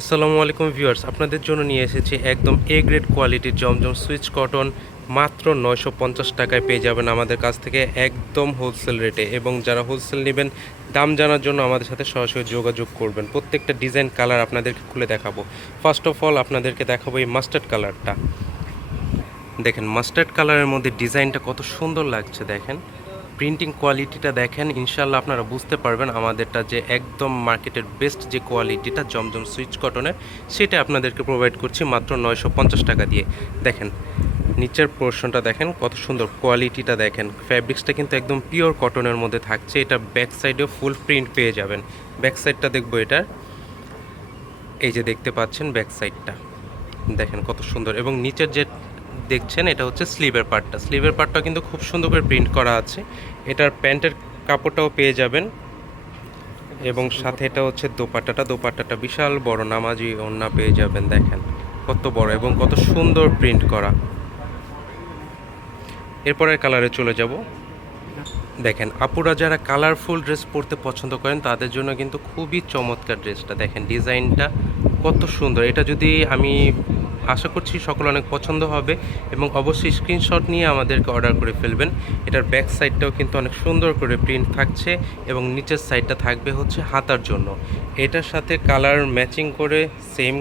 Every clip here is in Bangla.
আসসালামু আলাইকুম ভিউয়ার্স, আপনাদের জন্য নিয়ে এসেছি একদম এ গ্রেড কোয়ালিটির জমজম সুইচ কটন মাত্র নয়শো পঞ্চাশ টাকায় পেয়ে যাবেন আমাদের কাছ থেকে একদম হোলসেল রেটে এবং যারা হোলসেল নেবেন, দাম জানার জন্য আমাদের সাথে সরাসরি যোগাযোগ করবেন। প্রত্যেকটা ডিজাইন কালার আপনাদেরকে খুলে দেখাবো। ফার্স্ট অফ অল আপনাদেরকে দেখাবো এই মাস্টার্ড কালারটা দেখেন মাস্টার্ড কালারের মধ্যে ডিজাইনটা কত সুন্দর লাগছে, দেখেন। প্রিন্টিং কোয়ালিটিটা দেখেন ইনশাল্লাহ আপনারা বুঝতে পারবেন আমাদেরটা যে একদম মার্কেটের বেস্ট যে কোয়ালিটিটা জমজম সুইচ কটনের সেটা আপনাদেরকে প্রোভাইড করছি মাত্র নয়শো পঞ্চাশ টাকা দিয়ে। দেখেন, নিচের পোর্শনটা দেখেন, কত সুন্দর কোয়ালিটিটা দেখেন। ফ্যাব্রিক্সটা কিন্তু একদম পিওর কটনের মধ্যে থাকছে, এটা ব্যাক সাইডেও ফুল প্রিন্ট পেয়ে যাবেন। ব্যাক সাইডটা দেখব এটার এই যে দেখতে পাচ্ছেন ব্যাক সাইডটা দেখেন কত সুন্দর। এবং নিচের যে দেখছেন, এটা হচ্ছে স্লিভের পার্টটা স্লিভের পার্টটা কিন্তু খুব সুন্দর করে প্রিন্ট করা আছে। এটার প্যান্টের কাপড়টাও পেয়ে যাবেন। এবং সাথে এটা হচ্ছে দোপাট্টাটা। দোপাট্টাটা বিশাল বড়, নামাজি ওন্না পেয়ে যাবেন, দেখেন। কত বড় এবং কত সুন্দর প্রিন্ট করা। এরপরের কালারে চলে যাব। দেখেন, আপুরা যারা কালারফুল ড্রেস পরতে পছন্দ করেন, তাদের জন্য কিন্তু খুবই চমৎকার ড্রেসটা। দেখেন, ডিজাইনটা কত সুন্দর। এটা যদি আমি আশা করছি সকল অনেক পছন্দ হবে এবং অবশ্যই স্ক্রিনশট নিয়ে আমাদেরকে অর্ডার করে ফেলবেন। এটার ব্যাক সাইডটাও কিন্তু অনেক সুন্দর করে প্রিন্ট থাকছে এবং নিচের সাইডটা থাকবে হচ্ছে হাতার জন্য। এটার সাথে কালার ম্যাচিং করে সেম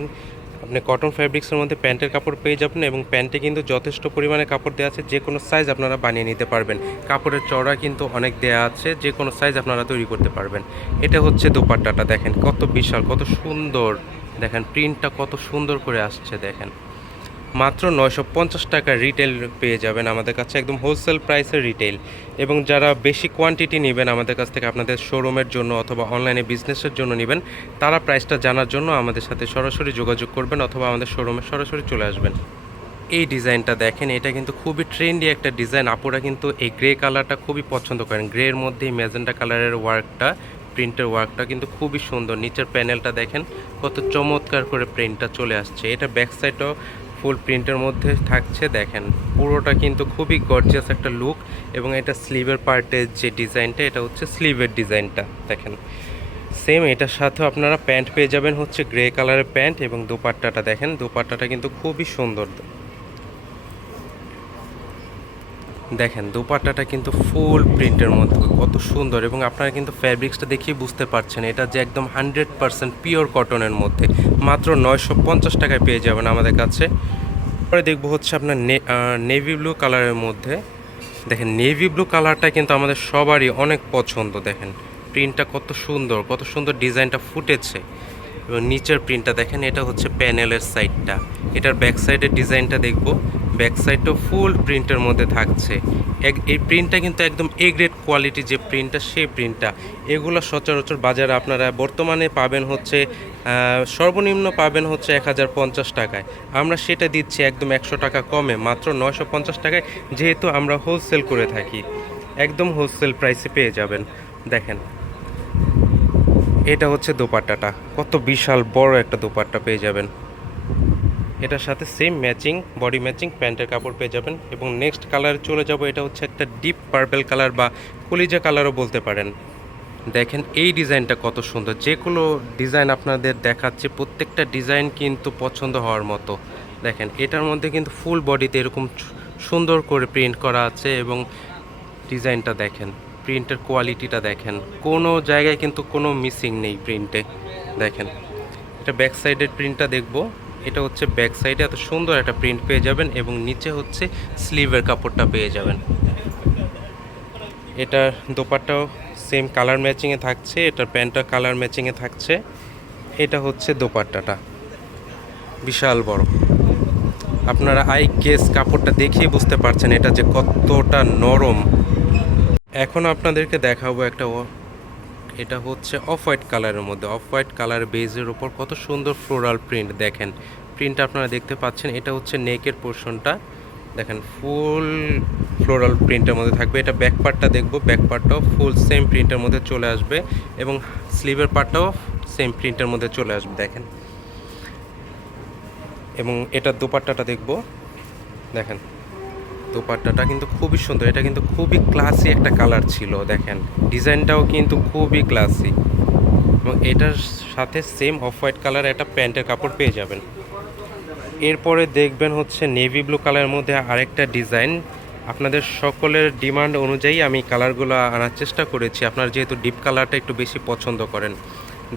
আপনি কটন ফ্যাব্রিক্সের মধ্যে প্যান্টের কাপড় পেয়ে যাবেন এবং প্যান্টে কিন্তু যথেষ্ট পরিমাণে কাপড় দেওয়া আছে, যে কোনো সাইজ আপনারা বানিয়ে নিতে পারবেন। কাপড়ের চড়া কিন্তু অনেক দেওয়া আছে, যে কোনো সাইজ আপনারা তৈরি করতে পারবেন। এটা হচ্ছে দোপাট্টাটা, দেখেন কত বিশাল, কত সুন্দর। দেখেন প্রিন্টটা কত সুন্দর করে আসছে, দেখেন। মাত্র নয়শো পঞ্চাশ টাকা রিটেল পেয়ে যাবেন আমাদের কাছে, একদম হোলসেল প্রাইসের রিটেল এবং যারা বেশি কোয়ান্টিটি নেবেন আমাদের কাছ থেকে, আপনাদের শোরুমের জন্য অথবা অনলাইনে বিজনেসের জন্য নেবেন, তারা প্রাইসটা জানার জন্য আমাদের সাথে সরাসরি যোগাযোগ করবেন অথবা আমাদের শোরুমে সরাসরি চলে আসবেন। এই ডিজাইনটা দেখেন, এটা কিন্তু খুবই ট্রেন্ডি একটা ডিজাইন। আপুরা কিন্তু এই গ্রে কালারটা খুবই পছন্দ করেন। গ্রের মধ্যে ম্যাজেন্টা কালারের ওয়ার্কটা প্রিন্টের ওয়ার্কটা কিন্তু খুবই সুন্দর। নিচের প্যানেলটা দেখেন, কত চমৎকার করে প্রিন্টটা চলে আসছে। এটা ব্যাক সাইডও ফুল প্রিন্টের মধ্যে থাকছে, দেখেন। পুরোটা কিন্তু খুবই গর্জিয়াস একটা লুক এবং এটা স্লিভের পার্টের যে ডিজাইনটা, এটা হচ্ছে স্লিভের ডিজাইনটা, দেখেন। সেম এটার সাথেও আপনারা প্যান্ট পেয়ে যাবেন হচ্ছে গ্রে কালারের প্যান্ট এবং দোপাট্টাটা, দেখেন। দোপাট্টাটা কিন্তু খুবই সুন্দর। দেখেন, দোপাট্টাটা কিন্তু ফুল প্রিন্টের মধ্যে, কত সুন্দর এবং আপনারা কিন্তু ফ্যাব্রিক্সটা দেখিয়ে বুঝতে পারছেন, এটা যে একদম হান্ড্রেড পারসেন্ট পিওর কটনের মধ্যে, মাত্র নয়শো পঞ্চাশ টাকায় পেয়ে যাবেন আমাদের কাছে। পরে দেখব হচ্ছে আপনার নেভি ব্লু কালারের মধ্যে, দেখেন নেভি ব্লু কালারটা কিন্তু আমাদের সবারই অনেক পছন্দ, দেখেন প্রিন্টটা কত সুন্দর কত সুন্দর ডিজাইনটা ফুটেছে। এবং নিচের প্রিন্টটা দেখেন, এটা হচ্ছে প্যানেলের সাইডটা এটার ব্যাক সাইডের ডিজাইনটা দেখব ব্যাক সাইডটাও ফুল প্রিন্টের মধ্যে থাকছে। এক, এই প্রিন্টটা কিন্তু একদম এ গ্রেড কোয়ালিটি যে প্রিন্টটা, সেই প্রিন্টটা। এগুলো সচরাচর বাজারে আপনারা বর্তমানে পাবেন হচ্ছে সর্বনিম্ন পাবেন হচ্ছে এক হাজার পঞ্চাশ টাকায়। আমরা সেটা দিচ্ছি একদম একশো টাকা কমে, মাত্র নয়শো পঞ্চাশ টাকায়, যেহেতু আমরা হোলসেল করে থাকি। একদম হোলসেল প্রাইসে পেয়ে যাবেন। দেখেন। এটা হচ্ছে দোপাট্টাটা। কত বিশাল বড় একটা দোপাট্টা পেয়ে যাবেন। এটার সাথে সেম ম্যাচিং বডি ম্যাচিং প্যান্টের কাপড় পেয়ে যাবেন। এবং নেক্সট কালার চলে যাব, এটা হচ্ছে একটা ডিপ পার্পেল কালার বা কলিজা কালারও বলতে পারেন। দেখেন এই ডিজাইনটা কত সুন্দর। যেগুলো ডিজাইন আপনাদের দেখাচ্ছে, প্রত্যেকটা ডিজাইন কিন্তু পছন্দ হওয়ার মতো। দেখেন, এটার মধ্যে কিন্তু ফুল বডিতে এরকম সুন্দর করে প্রিন্ট করা আছে এবং ডিজাইনটা দেখেন প্রিন্টের কোয়ালিটিটা দেখেন। কোনো জায়গায় কিন্তু কোনো মিসিং নেই প্রিন্টে দেখেন, এটা ব্যাক সাইডের প্রিন্টটা দেখব। এটা হচ্ছে ব্যাক সাইডে এত সুন্দর একটা প্রিন্ট পেয়ে যাবেন এবং নিচে হচ্ছে স্লিভের কাপড়টা পেয়ে যাবেন। এটার দোপাট্টাও সেম কালার ম্যাচিংয়ে থাকছে, এটার প্যান্টটা কালার ম্যাচিংয়ে থাকছে। এটা হচ্ছে দোপাট্টাটা। বিশাল বড়। আপনারা আই গেস কাপড়টা দেখিয়ে বুঝতে পারছেন এটা যে কতটা নরম। এখন আপনাদেরকে দেখাবো একটা এটা হচ্ছে অফ হোয়াইট কালারের মধ্যে। অফ হোয়াইট কালার বেজের উপর কত সুন্দর ফ্লোরাল প্রিন্ট দেখেন। প্রিন্ট আপনারা দেখতে পাচ্ছেন, এটা হচ্ছে নেকের পোর্শনটা। দেখেন, ফুল ফ্লোরাল প্রিন্টের মধ্যে থাকবে। এটা ব্যাক পার্টটা দেখব, ব্যাক পার্টটাও ফুল সেম প্রিন্টের মধ্যে চলে আসবে এবং স্লিভের পার্টটাও সেম প্রিন্টের মধ্যে চলে আসবে, দেখেন। এবং এটার দোপাট্টাটা দেখব, দেখেন। দোপাট্টাটা কিন্তু খুবই সুন্দর। এটা কিন্তু খুবই ক্লাসি একটা কালার ছিল, দেখেন। ডিজাইনটাও কিন্তু খুবই ক্লাসি এবং এটার সাথে সেম অফ হোয়াইট কালার একটা প্যান্টের কাপড় পেয়ে যাবেন। এরপরে দেখবেন হচ্ছে নেভি ব্লু কালারের মধ্যে আরেকটা ডিজাইন আপনাদের সকলের ডিমান্ড অনুযায়ী আমি কালারগুলো আনার চেষ্টা করেছি। আপনারা যেহেতু ডিপ কালারটা একটু বেশি পছন্দ করেন।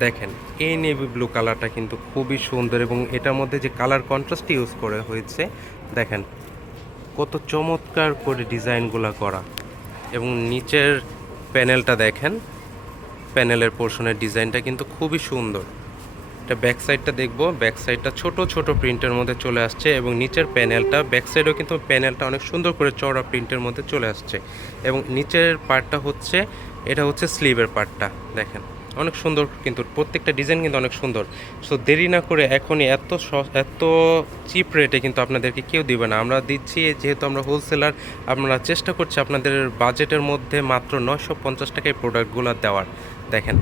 দেখেন, এই নেভি ব্লু কালারটা কিন্তু খুবই সুন্দর এবং এটার মধ্যে যে কালার কন্ট্রাস্ট ইউজ করে হয়েছে, দেখেন। কত চমৎকার করে ডিজাইনগুলো করা। এবং নিচের প্যানেলটা দেখেন, প্যানেলের পোর্শনের ডিজাইনটা কিন্তু খুবই সুন্দর। এটা ব্যাক সাইডটা দেখব, ব্যাক সাইডটা ছোট ছোট প্রিন্টের মধ্যে চলে আসছে এবং নিচের প্যানেলটা, ব্যাক সাইডেও কিন্তু প্যানেলটা অনেক সুন্দর করে চওড়া প্রিন্টের মধ্যে চলে আসছে। এবং নিচের পার্টটা হচ্ছে, এটা হচ্ছে স্লিভের পার্টটা, দেখেন। অনেক সুন্দর কিন্তু প্রত্যেকটা ডিজাইন কিন্তু অনেক সুন্দর। সো দেরি না করে এখনই এত এত চিপ রেটে কিন্তু আপনাদেরকে কেউ দিবে না। আমরা দিচ্ছি, যেহেতু আমরা হোলসেলার আমরা চেষ্টা করছি আপনাদের বাজেটের মধ্যে মাত্র নয়শো পঞ্চাশ টাকায় প্রোডাক্টগুলো দেওয়ার। দেখেন।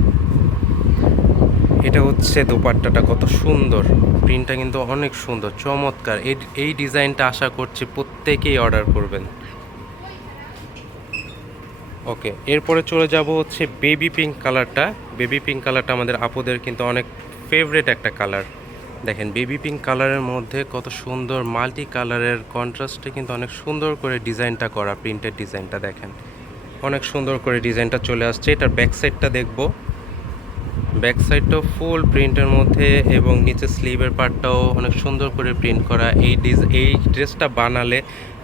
এটা হচ্ছে দোপাট্টাটা কত সুন্দর। প্রিন্টটা কিন্তু অনেক সুন্দর, চমৎকার। এই এই ডিজাইনটা আশা করছি প্রত্যেকেই অর্ডার করবেন। ওকে, এরপরে চলে যাব হচ্ছে বেবি পিঙ্ক কালারটা বেবি পিঙ্ক কালারটা আমাদের আপুদের কিন্তু অনেক ফেভারেট একটা কালার দেখেন বেবি পিঙ্ক কালারের মধ্যে কত সুন্দর মাল্টি কালারের কন্ট্রাস্টে কিন্তু অনেক সুন্দর করে ডিজাইনটা করা প্রিন্টের ডিজাইনটা দেখেন। অনেক সুন্দর করে ডিজাইনটা চলে আসছে। এটার ব্যাক সাইডটা দেখব। ব্যাক সাইডটাও ফুল প্রিন্টের মধ্যে এবং নিচে স্লিভের পার্টটাও অনেক সুন্দর করে প্রিন্ট করা। এই ডিজ এই ড্রেসটা বানালে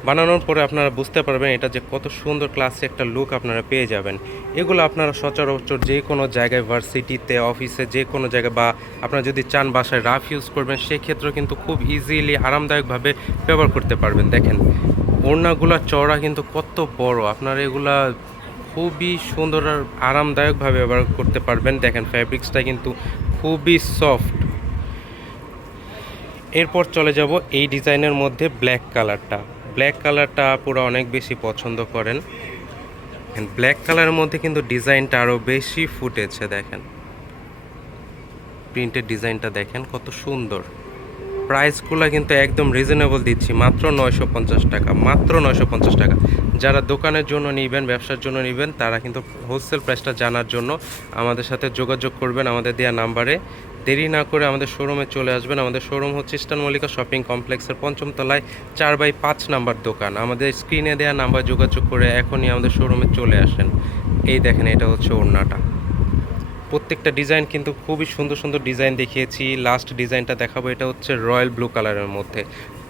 বানানোর পরে আপনারা বুঝতে পারবেন এটা যে কত সুন্দর ক্লাসে একটা লুক আপনারা পেয়ে যাবেন। এগুলো আপনারা সচরাচর যে কোনো জায়গায় ভার্সিটিতে অফিসে যে কোনো জায়গায় বা আপনারা যদি চান বাসায় রাফ ইউজ করবেন, সেক্ষেত্রেও কিন্তু খুব ইজিলি আরামদায়কভাবে ব্যবহার করতে পারবেন। দেখেন, ওড়নাগুলো, চওড়া কিন্তু কত বড়। আপনারা এগুলা খুবই সুন্দর আর আরামদায়কভাবে ব্যবহার করতে পারবেন। দেখেন ফ্যাব্রিক্সটা কিন্তু খুবই সফট এরপর চলে যাব এই ডিজাইনের মধ্যে ব্ল্যাক কালারটা ব্ল্যাক কালারটা পুরো অনেক বেশি পছন্দ করেন। ব্ল্যাক কালারের মধ্যে কিন্তু ডিজাইনটা আরও বেশি ফুটেছে, দেখেন। প্রিন্টের ডিজাইনটা দেখেন, কত সুন্দর। প্রাইসগুলো কিন্তু একদম রিজনেবল দিচ্ছি, মাত্র নয়শো পঞ্চাশ টাকা, মাত্র নয়শো পঞ্চাশ টাকা। যারা দোকানের জন্য নেবেন, ব্যবসার জন্য নেবেন, তারা কিন্তু হোলসেল প্রাইসটা জানার জন্য আমাদের সাথে যোগাযোগ করবেন, আমাদের দেওয়া নাম্বারে। দেরি না করে আমাদের শোরুমে চলে আসবেন। আমাদের শোরুম হচ্ছে ইস্টার্ন মল্লিকা শপিং কমপ্লেক্সের পঞ্চম তলায় চার বাই পাঁচ নাম্বার দোকান। আমাদের স্ক্রিনে দেওয়া নাম্বার যোগাযোগ করে এখনই আমাদের শোরুমে চলে আসেন। এই দেখেন, এটা হচ্ছে ওড়নাটা। প্রত্যেকটা ডিজাইন কিন্তু খুবই সুন্দর সুন্দর ডিজাইন দেখিয়েছি। লাস্ট ডিজাইনটা দেখাবো, এটা হচ্ছে রয়্যাল ব্লু কালারের মধ্যে।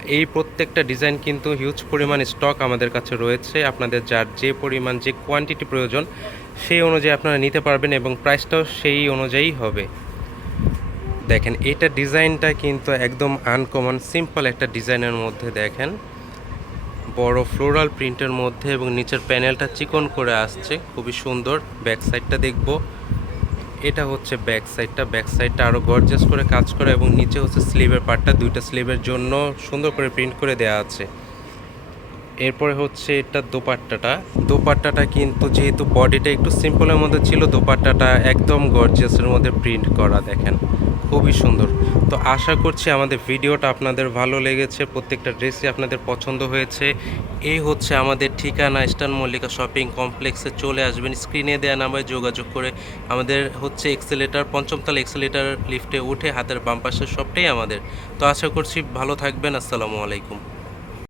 এই প্রত্যেকটা ডিজাইন কিন্তু হিউজ পরিমাণ স্টক আমাদের কাছে রয়েছে। আপনাদের যার যে পরিমাণ, যে কোয়ান্টিটি প্রয়োজন, সেই অনুযায়ী আপনারা নিতে পারবেন এবং প্রাইসটাও সেই অনুযায়ী হবে। দেখেন, এটা ডিজাইনটা কিন্তু একদম আনকমন সিম্পল একটা ডিজাইনের মধ্যে দেখেন। বড় ফ্লোরাল প্রিন্টের মধ্যে এবং নিচের প্যানেলটা চিকন করে আসছে, খুবই সুন্দর। ব্যাক সাইডটা দেখব। এটা হচ্ছে ব্যাক সাইডটা ব্যাক সাইডটা আরও গর্জাস করে কাজ করা এবং নিচে হচ্ছে স্লিভের পার্টটা দুইটা স্লিভের জন্য সুন্দর করে প্রিন্ট করে দেওয়া আছে। এরপরে হচ্ছে এটা দোপাট্টাটা। দোপাট্টাটা কিন্তু যেহেতু বডিটা একটু সিম্পলের মধ্যে ছিল, দোপাট্টাটা একদম গর্জিয়াসের মধ্যে প্রিন্ট করা, দেখেন। খুবই সুন্দর। তো আশা করছি আমাদের ভিডিওটা আপনাদের ভালো লেগেছে, প্রত্যেকটা ড্রেসই আপনাদের পছন্দ হয়েছে। এই হচ্ছে আমাদের ঠিকানা, ইস্টার্ন মল্লিকা শপিং কমপ্লেক্সে চলে আসবেন। স্ক্রিনে দেওয়া নাম্বারে যোগাযোগ করে আমাদের হচ্ছে এক্সেলেটার, পঞ্চমতলা এক্সেলেটার লিফটে উঠে হাতের বাম পাশের সবটাই আমাদের। তো আশা করছি ভালো থাকবেন, আসসালামু আলাইকুম।